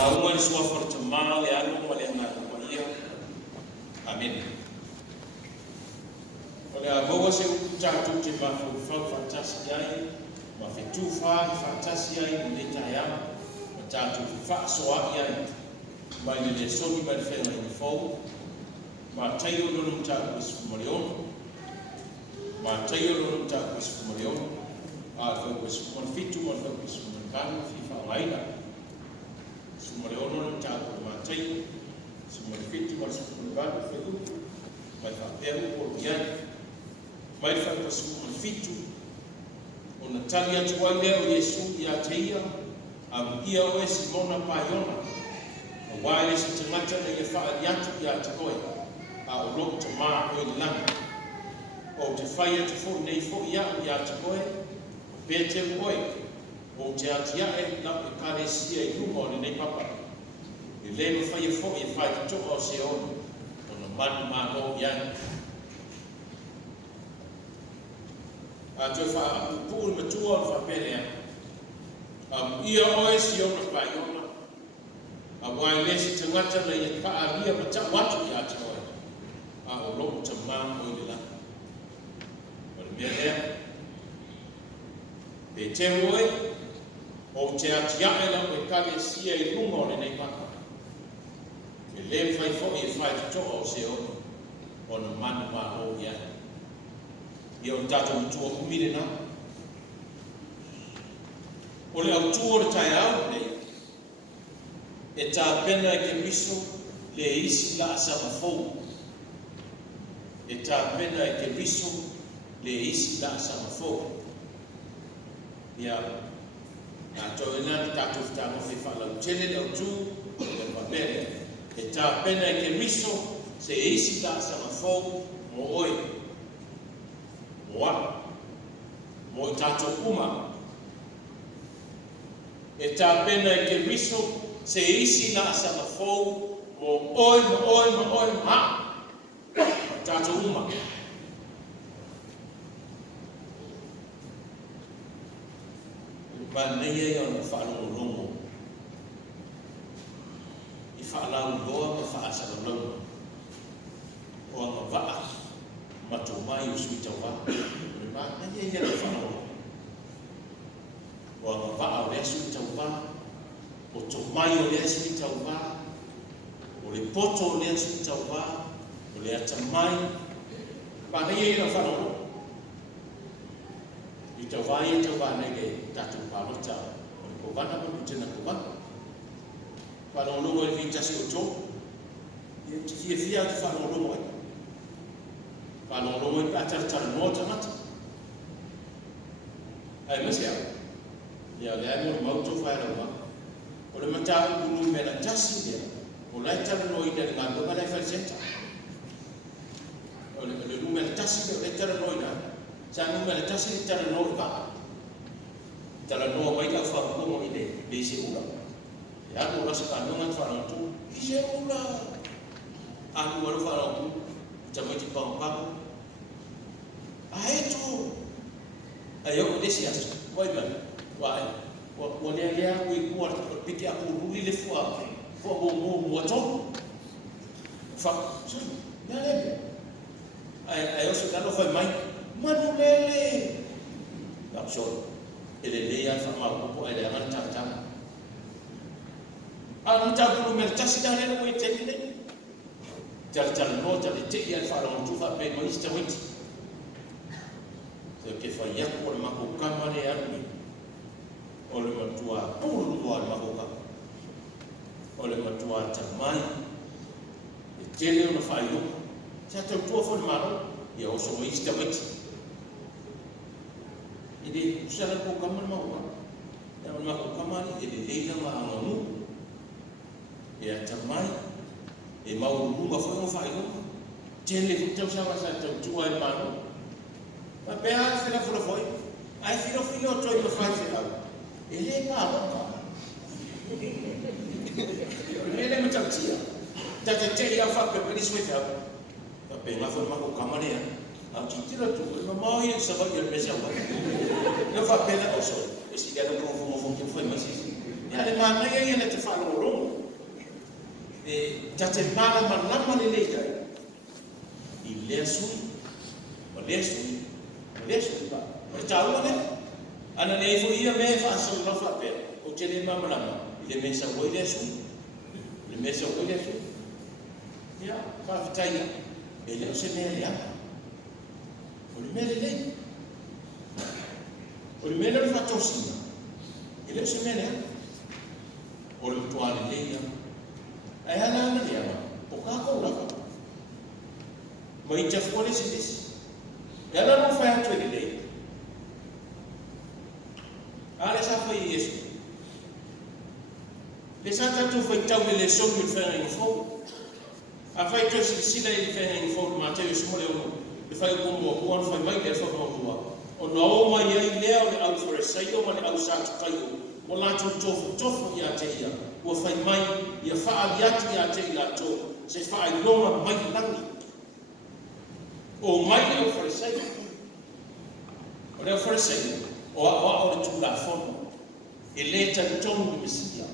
Raunga ni sua for tama le anu mo le na ko ia. Amen. Ole a boa se tatu te ma fa fantastic ai, ma fe tu fa fantastic ai ni ta ya. Ma tatu fa so ai. Ma ni le so ni ba fe na ni fo. Ma tayo no no ta ko morion. Ma tayo no no ta ko morion. A fa ko mon fitu mon fa ko mon kan fi fa laina. Sumare ono no tato ma tai sumare fitu ma sumare bado fetu mai fa pelu por biai mai fa ko sumare fitu ona talia tuale o Yesu ya teia am ia o Simona Paiona o wai se tangata le fa aliatu ya takoi a o lo tama o lang o te faia te fo nei fo ya takoi pe te oi o te atia e na e kare sia i rumo ni nei papa. I leo fai e fo e fai to o se ono. Ono manu mano iai. A tue fa a pupul matua o fa pelea. Ia oe si ono pa iona. A wai lesi te ngata na i pa a ria mata watu i ati oe. A o loku ta maa o ni la. O ni mea lea. Pe te oe. O te atiae la o kare sia i rungo le nei paka. E le fai fo e fai te toa o se o na manu ma o ia. Ia o tata mutua kumire na. O le au tua o tai au nei. E ta pena e ke miso le isi la asama fou. E ta pena e ke miso le isi la asama fou. Ia na toina tatu tamo fi fala uchele la utu le papele e ta pena e ke miso se isi la sama fo mo oi mo tatu uma e ta pena e ke miso se isi la sama fo mo oi ma tatu uma ma nei e ona whaalongo i whaalau loa ma whaasaralongo o anga waa ma tō mai o suita wā ma nei e ona whaalongo o anga waa o rea suita wā o tō mai o rea suita wā o le poto o rea suita wā o le ata mai ma nei e ona whaalongo i tau vai nege tatu palota o le kovana ma kutena kovana. Whanonongo e vitasi o tō. I tiki e fia te whanonongo e. Whanonongo e pātaratara noa tangata. Ai masi au. Ia le ai mo le mauto whaeraua. O le matāu kunu mena tasi lea. O lai tara no i nere ngā longa lai whariseta. O le numera tasi lea o lai tara no i nā. Sa numera tasi li tara no ka. Tara no mai ka fa ko mo ide be se ula. Ya ko rasa ka no ngat fa no tu. Se ula. Aku waru fa no tu. Ta mai ti pa pa. Ai tu. Ayo desi as. Wai ba. Wai. Wa le le ku i ku ar piti aku ruli le fu a. Fu mo to. Fa. Ya le. Ai so ka no fa mai. Manu lele. Tak so. Ele leia fa ma ko ele an tata. An ta ku mer tasi da le ko te le. Tar no ta le te ia fa ron tu fa pe mo ista wit. Se ke fa ya ko ma ko kama le ani. O le matua pulu o le ma ko ka. O le matua ta mai. E tele no fa yo. Sa te tu fo maro. Ia o so ista wit. Ini usara ko kamal mau ya ma ko kamal ele leila ma anu ya tamai e mau runga fo no fai no tele futa usara sa tau tua e mano ma pe a fila fo foi ai filo to i fai se la ele pa ba ele me tautia ta te ia fa pe ni sweta pa pe ma fo ma ko kamal ya a titira tu ma mai sa va ia mesa wa no fa pena o so e si gara con fumo che foi ma si ya le ma nei e ne te fa lo tate mana manama le leita I lea sui o lea sui ba o taua le ana nei fo ia me fa so no fa pe o tele mama lama le mesa o lea sui ya fa fitaia e le se me le apa o le me le o le me le fa tosina e le se me le o le tuale le ia ai ana na le ama o ka ko la mai te fole se desi ya la no fa atu le ale sa fa Yesu le sa ta tu fa tau le so mi fa in fo a fa tu si la il fa in fo Mateo smole o le fa ko mo ko fa mai le fa ko o no mai ai le o le au for sai o le au sa tai o la tu tofu ya te ia o fa mai ia fa aliati ya te ila to se fa I lona mai langi o mai le farisei o le farisei o le tu la fono e le tantonu de Mesia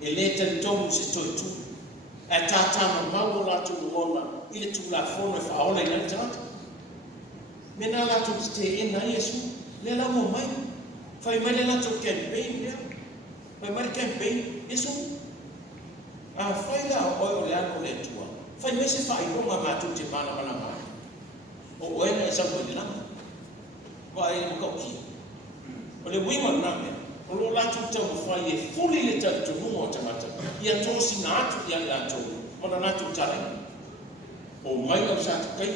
e le tantonu se toi tu e tatama mau la tu ona i le tu la fono e fa ola i nai tata me na la tu te e na Yesu le la mo mai fai mai le la tu campaign lea fai mai campaign Yesu a fai la o le ano le tua fai mai se fai longa ma tu te mana mai o ena sa ko dina wa e mo ki o le wima na me o lo la tu te mo fai e fuli le ta tu mo tamata ia to si na tu ia la to o na tu tale o mai o sa tu kai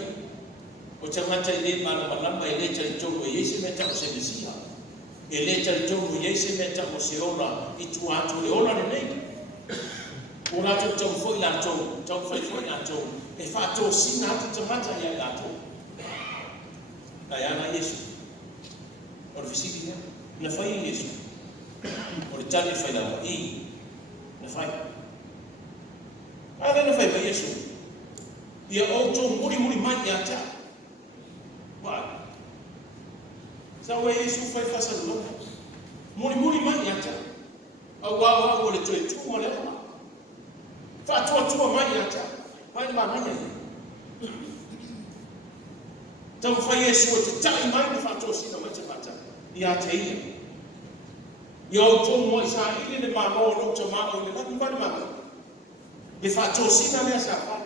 o tamata ile mana malamba ile ta to o yesi meta o se disia ile ta to o yesi meta o se ora I tu atu le ora nei o la tu to foi la to foi la to e fa to si na tu tamata ia la to ai ana Yesu o le fisiki na fai Yesu o le tani fai la I na fai ana na fai Yesu ia o to muri mai ia ta wa sa we Yesu fai fasa lo muri mai ia ta wa o le tu mo le fa tu mai ia ta mai mai Tau fai Yesu o te tai mai ni whato sina mai te mata. Ia te ia. Ia o tō mo I sa ili le mama o no te mama o le laki mani mama. Le whato sina mea sa wha.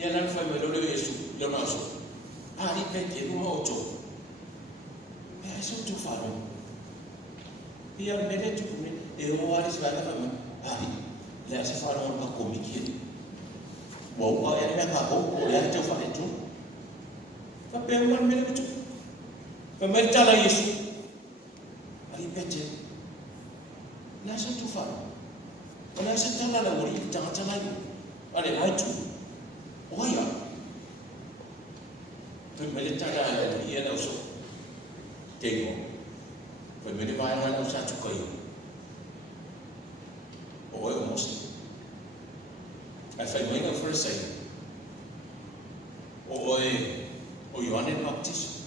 Ia nani fai mai lore Yesu, leo naso. I peke luma o tō. Ia Yesu tu wharo. Ia mele tu kume, e o ari se vana whama. Ari, lea se wharo o ka komikia. Wow, ya ni ka ko ya te fa tu. Ka pe man me tu. Ka me ta la Yesu. Ali pete. Na se tu fa. Ona se ta la wori ta ta la. Ale ai tu. Oya. Tu me ta la ya na so. Tengo. Ka me vai na sa tu ko yo. O mo se. Ai fai mai na farisei o Ioane Baptista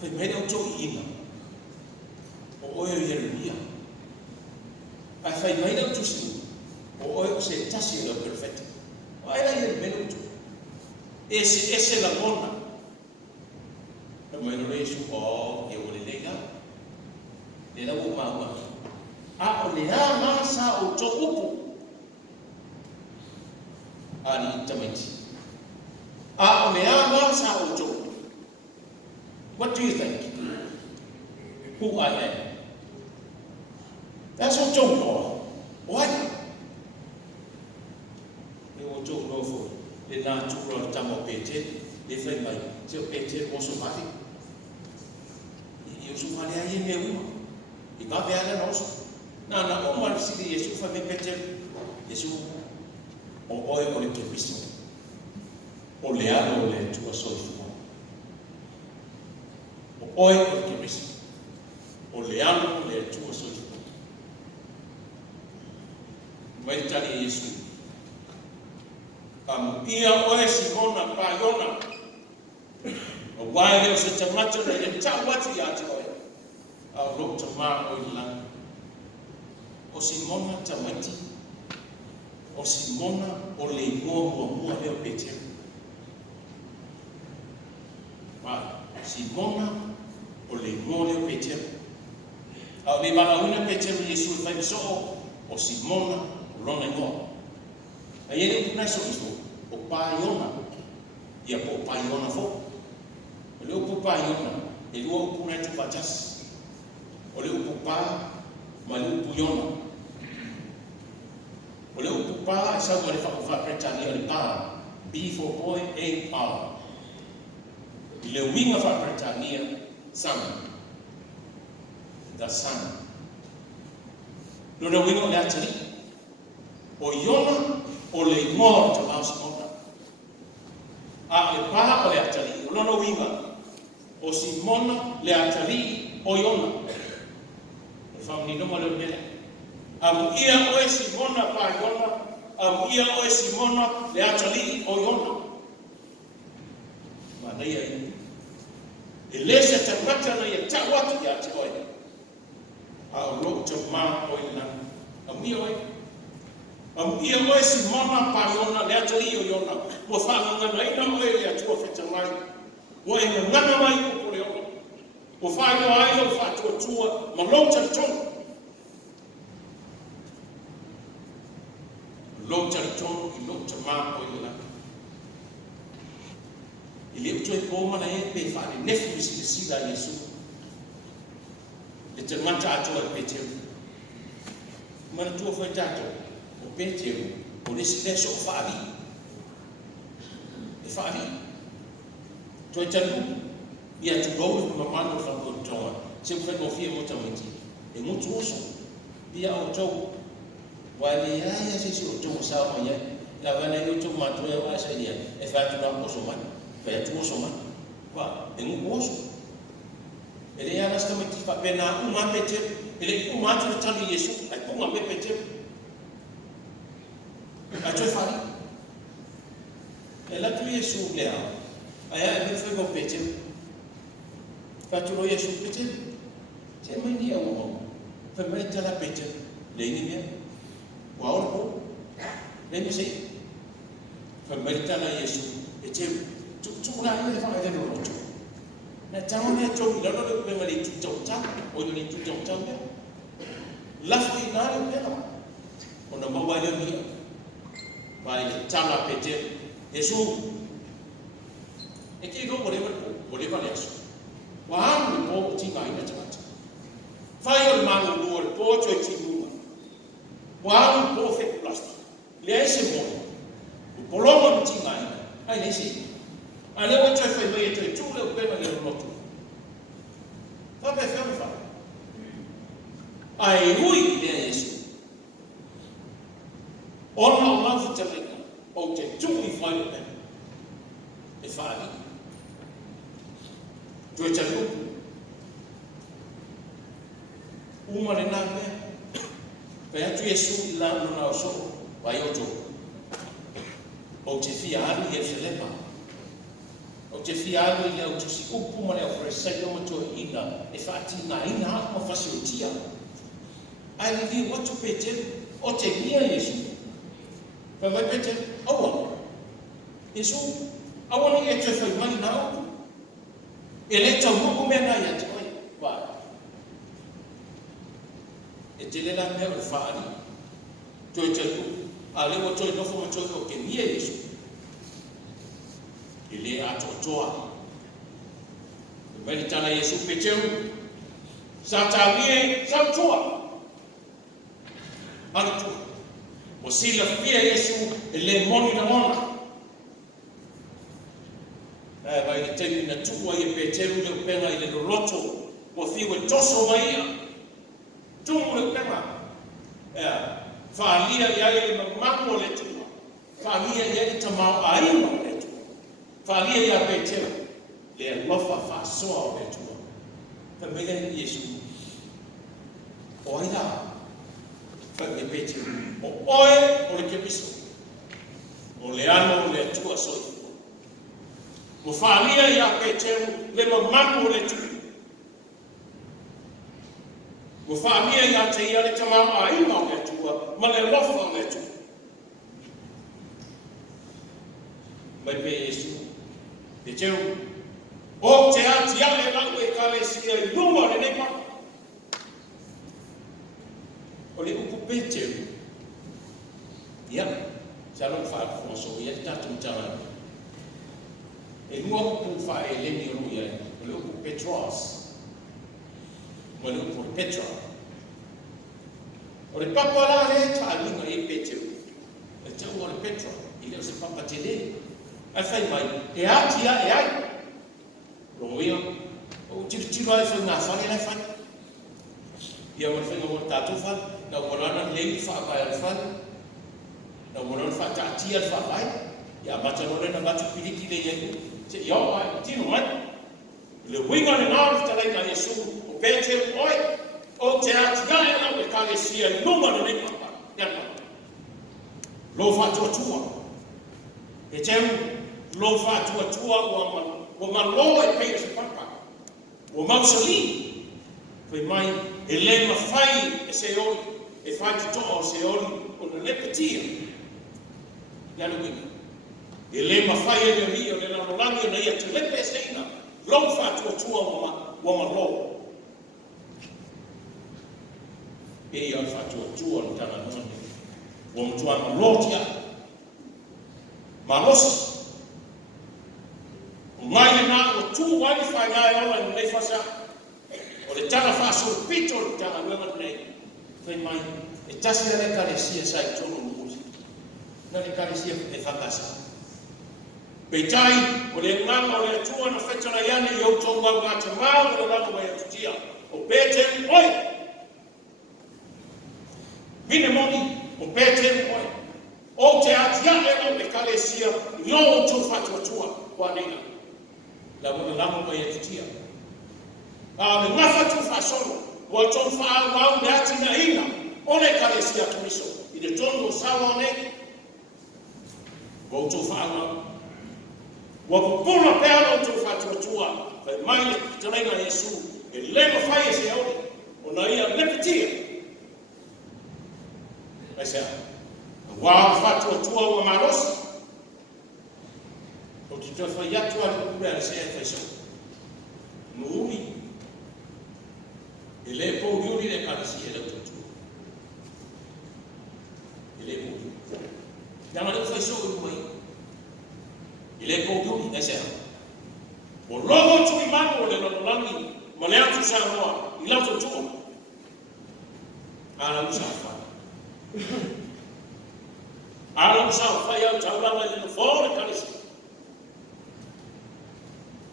fai mai na to ina o Jeremia ai fai mai na to si o se tasi na perfeito ai la Jeremia to ese la mona o mai no Yesu o e o le lega le la o mama a o le na sa o to upu ari tamati a me ama sa ojo. What do you think? Who I am? That's what John called. Why? Le ojo no fo le na tu ro tamo pete le fai mai se pete o so mari io so mari ai me uma I va bene no na o mal si Yesu fa me pete Yesu o le Cristo o le ano le tua soifua o le Cristo o le ano le tua soifua mai tani Yesu ia o Simona pa Yona o wai le se tamata le tawati ya te o lo tama o la o Simona tamaiti, o Simona o le ingoa mua leo Petero. Simona o le ingoa leo Petero. Au le malauina Petero Yesu e whai so o Simona o lona ingoa. A iene kuna so isto, o Paiona, ia po Paiona fo. O le upu Paiona, e lua upu na tu patas. O le upu Pa, ma le upu Iona. O le upu Pa, e sau ma le whakawha Bretania le Pa, B for boy, A R. I le winga wha Bretania, son. The son. Luna winga o le atari. O Iona, o le ingoa te mau Simona. A le Pa o le atari, o lona winga. O Simona le atari o Iona. E whaunino le mele. Am ia o e Simona pa Iona, am ia o e Simona le atari o Iona. Ma nei ai. E lese te mata na ia tawatu ia te oe. A o lo te maa o ina. Am ia oe. Am ia o e Simona pa Iona le atari o Iona. Mo whananga na ina o e le atua wheta mai. Mo e ngana mai o le Iona. O whaino ai o whatua tua, ma lo te tonu. Lo te tonu i lo te maa o ina. I le utu e pōmana e pe whaare nefu si te sila Yesu. Le te mata atua e Petero. Mana tua whai tato o Petero o lesi leso o whaari. E whaari. Toi tanu ia tu golu ma mano fa ko tonga. Se o whai mofia mo tamiti. E mutu oso. Ia o tau. Wale ia se o tau sa mai. La vana i o tau matua e wasa ia. E whatu na oso mai. Pea tu oso man. Wa, e ngu oso. Ele ia nasta mati fa pena uma Petero. Ele uma atu tali Yesu, ai punga me Petero. A toi fari. E la tu Yesu lea. Ai ai me foi go Petero. Fa tu lo Yesu Petero. Se mai dia o. Fa mai tala Petero. Le ni me. Wa ora ko. Le ni sei. Fa mai tala Yesu Petero. Tuna ni fa ele no roto. Na tamo ne to la no pe mali tu tota o ni tu tota me. La fi na le pe no. Ona mo wa le ni. Vai tala Petero. Yesu. E ke go mo le va leso. Wa am po ti mai na tata. Fai o mano no le po to ti no. Wa am po fe plastic. Le ese mo. O polomo ti mai. Ai le si. Ale o te fai mai te tu le pena le roto. Fa pe fa fa. Ai hui le Yesu. Ona o mafu te reka. O te tu i fai le pena. E fa ali. Tu e te lupu. Uma le nā mea. Pe atu Yesu i la nuna o so. Vai o to. O te fia ali e Filipa. O te fialu i leo tu si upu ma leo fresai o matua ina e whaati na ina hapa ma whasi o tia. Ai li watu Petero o te nia Yesu. Pa mai Petero, awa. Yesu, awa ni e te whai mani na upu. E le tau muku mea nai a te oi. Wai. E te lela mea o whaari. Toi te lupu. A lewa toi nofo ma toi o ke nia Yesu. Ele ato toa. Meli tala Yesu Petero. Sa tawie sa toa. Antu. O sila fia Yesu ele moni na mona. Vai le tei na tua e Petero le pena i le roto. O fiwe toso maia. Tumu le pena. Whalia ia le mamamo le tua. Whalia ia le tamau aima le tua. Whalia ia Petero, le alofa whasoa o le tua. Ka mea Yesu, o ai la, whaile Petero, o oe o le kepiso, o le ano o le atua soi. Mo whalia ia Petero, le mamanu o le tua. Mo whaamia ia te ia le tamama a inga o le atua, ma le lofa o le atua. Mai pe Yesu, e teu, o te ati ale langu e kalesia I luma le nema. O le upu pe teu, ia, se alo whaafonso, ia tatu mtara. E lua upu wha e leni o ia, o le upu Petros, o le upu Petra. O le papa la he ta linga e pe teu, e tau o le Petra, I leo se papa te le. Ai fai mai, e ati a e ai. Roia, o tiro ai fai ngā whare ai fai. Ia mo fai ngā tātou whai, na morana lei whaapai al whai, na morana wha tāti al whaapai, ia matanore na batu piriki le iei, te iau ai, tino mai. Le winga le nāru talai ka Yesu, o pēteu oi, o te ati a e nau e kālesia numa le nei papa, iana. Lo whātua, e teu, lo whātua o malo e pei se papa. O mausali. Koe mai, e le mawhai e se oli, e whai te toa o se oli, o na lepetia. Iana winga. E le mawhai e le ria, o le nanolangi o na ia te lepe se ina. Lo whātua o malo. E ia whātua o tana noni. O mtua malotia. Malosi. Mai na o tu wai whai ngai ola nei whasa. O le tana whaso pito o tana nuema nei. Whai mai, e tasi a le karesia sai tono nukusi. Na le karesia e whakasa. Peitai, o le nganga o le atua na whetana iane I au tau mau ngata mau o le langa mai atutia. O pēteri, oi! Mine moni, o pēteri, oi! O te atia e le karesia, no o tu whatuatua, wa nina. La mona lama mai atutia. Le ngafa tu whasono, o tau whaau le ati na ina, o le karesia tumiso. I le tonu o sawa ne, o tau whaau. Wa pupula pēra o tau whatuatua, whai mai le talenga Yesu, e lema whai e se auri, o na ia lepetia. Ai sea, wā whatuatua o marosi, o ki toi whai atu a lukura le se e whai so. Nuui, e le pou yuri le karasi e lau tutua. E le pou yuri. Yama le whai so e mai. I le kōpuni, e sea. O logo tui manu o le nanolangi, ma le atu sa noa, I lauto tua. Ala usa whai. Ala usa whai au tauranga I le fōre karisi.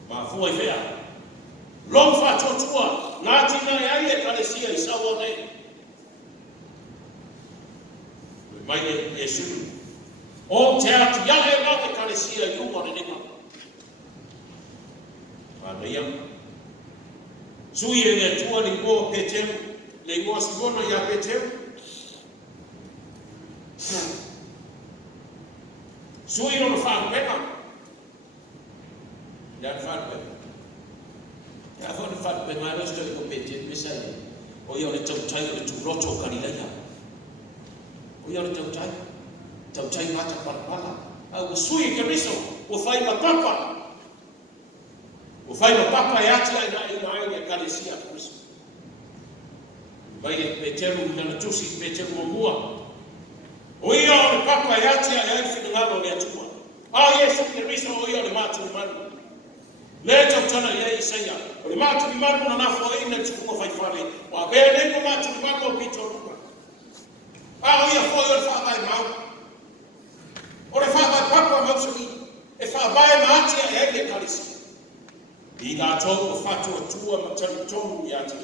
Ma fua I whea. Long whatua tua, ngā tina e ai e karisia I sawa nei. Mai e Yesu. O te ati ia e rau e karesia I uma ne nema. Whanea. Sui e le tua ni ngō peteu, le ngō sivona ia peteu. Sui no whanpena. Ia whanpena. Ia whanpena rosto I ko peteu mesai. O ia le tautai o le tūroto karileia. O ia le tautai. Tau tai mata parapala. Au sui ke miso, o whai ma papa. O whai ma papa e ati ai na e kalesia kumiso. Vai e Peteru na tusi Peteru o mua. O ia o le papa e ati ai whingalo le atua. Yesu ke miso o ia le matu I manu. Le tau tana ia Isaia. O le matu I manu na nafo e ina tukungo whai whare. O a bea nengo matu I manu o pito rupa. O ia fo i o le whakai mau. O le whakai papa mausami, e whabai maatia e ele kalisi. I ngā tau o whatua tua matari tonu I ati.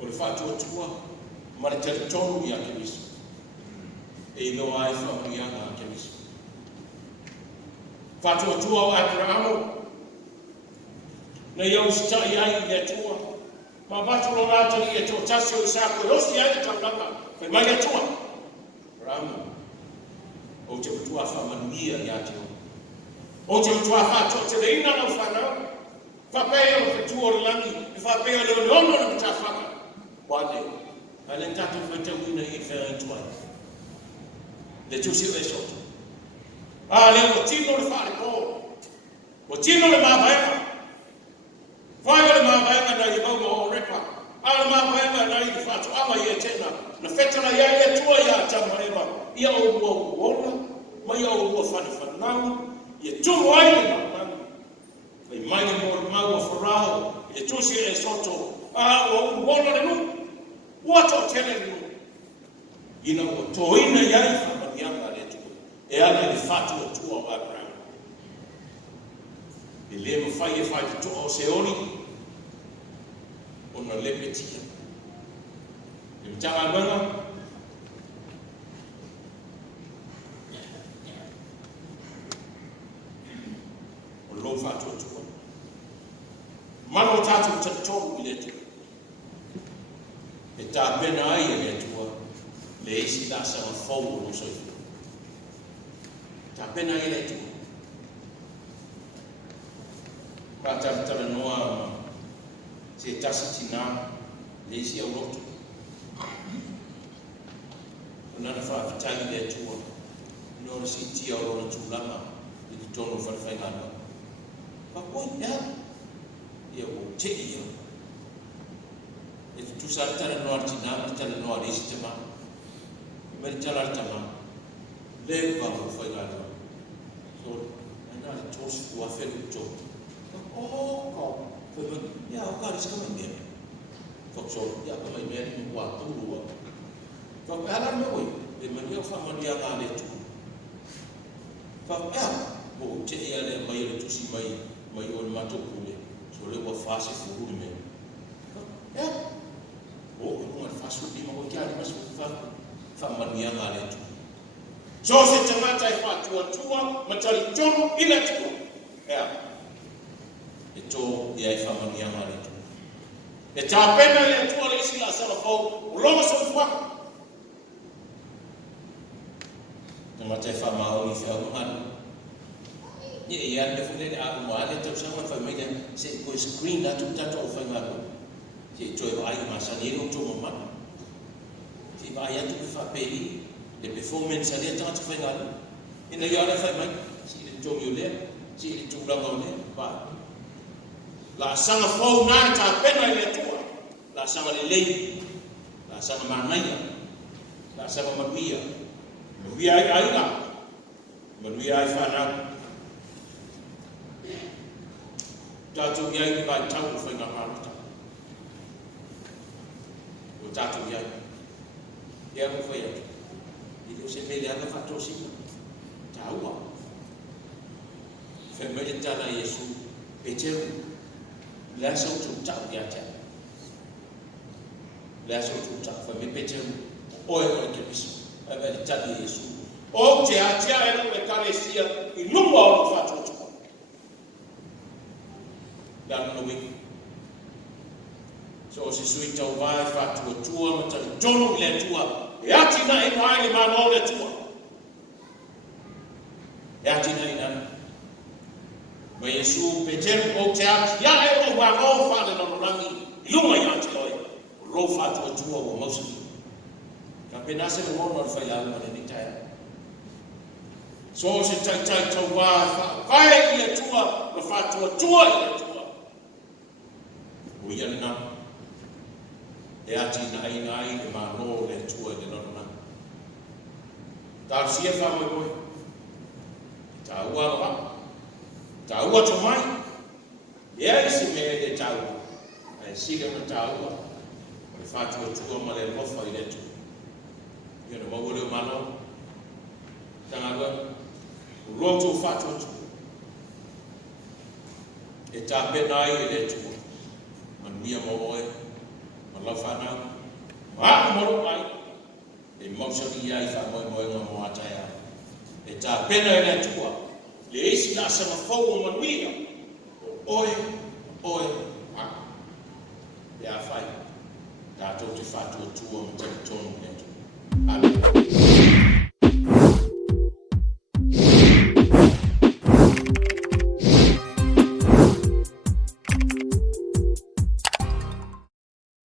O le whatua tua, matari tonu I ati miso. E ino ai whamurianga ati miso. Whatua tua o Abrahamo. Na iau sitai ai I atua. Ma batulo nātari e tō tasio I sāko e osi ai tauranga. Kai mai atua. Rama, o te utua whamanuia I ate o. O te utua whatua te reina na whanau, Whapea o whetua o langi, e whapea leo leono na pita whaka. Wale, ale tatu whaitau ina i whea i tuai. Le tusi o e soto. Leo o tino le whaare kō. O tino le mabaenga. Whai o le mabaenga na i mauma o repa. Le mabaenga na i whatu ama i e tena. Na whetana ia e tua ia tama ewa. Ia o ua uola. Ma ia o ua whanau. Ia tumu ai le mabaenga. Whai mai e mō mau a wharao. Ia tusi e soto. O uola le nu. Ua to tele le nu. Ina o toina iai whamanianga le tua. E ana le whatu o tua o Abraham. E le mo fai e fai to o se ori ona le petia e mtanga ngana o lo fa to mano tatu tato ile tu e ta pena ai le tua le isi da sa fo o so ta pena ai le tua Tara noa se tasi tina le isi au roto. Nana whaafitai le tua. Nora si tia o rona tūlanga i ki tono whawhai ngana. Pakoi ea. Ia o te ia. E tu tusari tara noa tina, tara noa le isi tema. Meri tara tama. Le wau whai ngana. So, nana le tosi kua whelu toki. Oh, yeah, God is coming there. So, yeah, come on, man, you walk through the world. So, I don't know, the man of family are not there too. But, oh, tell you, my to see my own matter, so they were fast for who men. Yeah, oh, you want fast food, you want to carry us with family are not there too. So, c'est un matin, il faut toi, matari John, il est tout. Yeah. E tō i ai whamani amare tō. E tā pena le atua le isi la sara fau, o longa so whaka. Te matai whamao ni whiau manu. I ane whunere a umare tau sama whai meida se koe screen atu tato o whai ngaro. Te toi wa ai masani e o tō manu. Te wa ai atu ke whaperi, le performance a lea tātu whai ngaro. Ina i ane whai mai, si le tōmi o lea, si le tūranga o lea, pa. La sanga fau nā tā pena i le tua. La sanga le lei. La sanga manaia. La sanga manuia. Manuia ai aina. Manuia ai whanau. Tātou iai ni vai tau whai ngā maruta. O tātou iai. Ia mo whai atu. I leo se mele ana whato sina. Tā ua. Whai mele tāna Iesu. E teru. La so tu tau ya ta. La so tu tau fa me pete o e o ke piso. A ver ta di Yesu. O te a tia e no e karesia i lunga o fa tu tu. Dan no we. So se sui tau vai fa tu tua ma ta tono le tua. E ati na e mai ma no le tua. E ati na ina. Ma Yesu Peter o te ati ya e o wa o fa le no rangi luma ya te oi o lo fa tu tua o mosu ka pena se mo no fa ya ma ni tai so se tai to wa fa vai le tua lo fa tu tua le tua o ya na e ati na ai e ma no le tua de no na ta si e fa mo ta wa va Taua to mai. Ia isi me e taua. Ai siga na taua. O fatu o tua ma le lofa i le tu. Ia no mau leo malo. Tanga o roto fatu o tua. E tā pena ai e le tua. Manuia mo oe. Ma lofa na. Ma moro ai. E mausari ai fa moe moe ngā moata ia. E tā pena e le tua. Le isi la sama fau o manuia. Oe, a. Le a fai. Tātou te whātua tua ma te tonu le